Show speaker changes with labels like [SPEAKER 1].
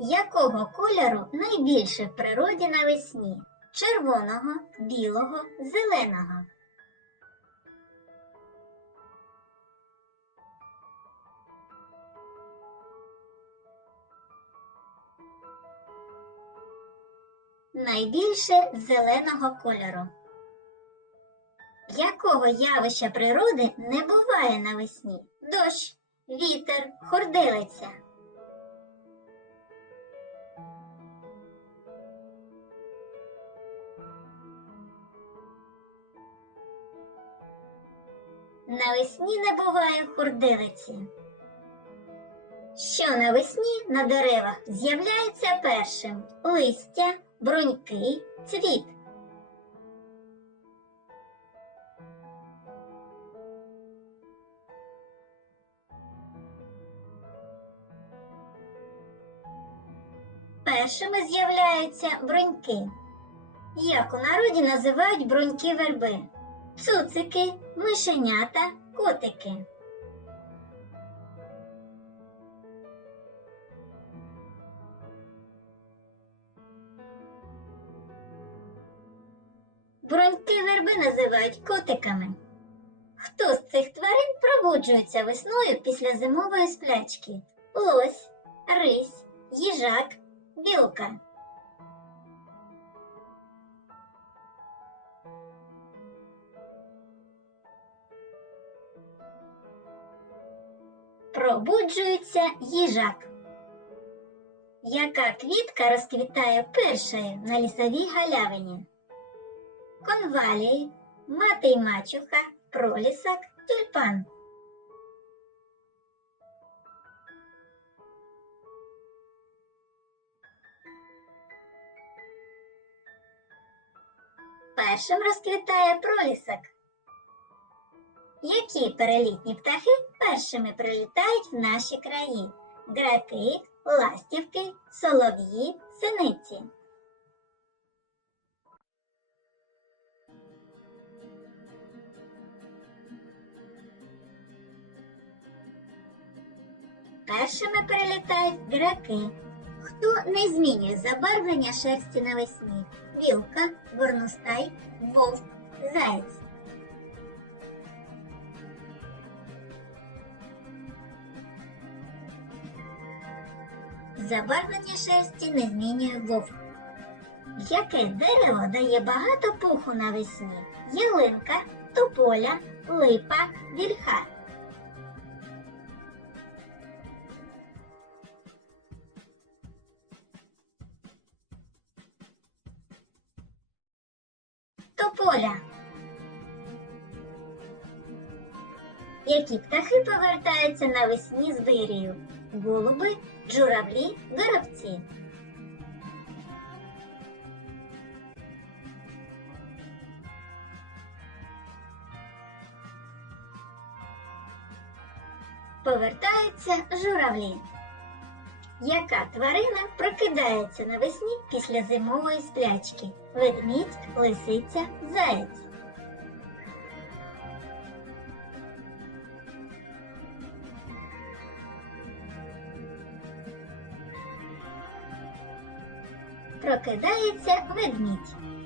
[SPEAKER 1] Якого кольору найбільше в природі навесні? Червоного, білого, зеленого. Найбільше зеленого кольору. Якого явища природи не буває навесні? Дощ, вітер, хордилиця. Навесні не буває хурдилиці. Що навесні на деревах з'являється першим листя, бруньки, цвіт. Першими з'являються бруньки. Як у народі називають бруньки верби? Цуцики, мишенята, котики. Бруньки верби називають котиками. Хто з цих тварин пробуджується весною після зимової сплячки? Лось, рись, їжак, білка. Пробуджується їжак. Яка квітка розквітає першою на лісовій галявині? Конвалії, мати й мачуха, пролісок, тюльпан. Першим розквітає пролісок. Які перелітні птахи першими прилітають в наші краї? Граки, ластівки, солов'ї, синиці. Першими перелітають граки. Хто не змінює забарвлення шерсті навесні? Білка, горностай, вовк, заєць. Забарвлення шерсті не змінює вовк. Яке дерево дає багато пуху навесні? Ялинка, тополя, липа, вільха. Тополя. Які птахи повертаються навесні з вирію? Голуби, журавлі, горобці. Повертаються журавлі. Яка тварина прокидається навесні після зимової сплячки? Ведмідь, лисиця, заєць. Прокидається ведмідь.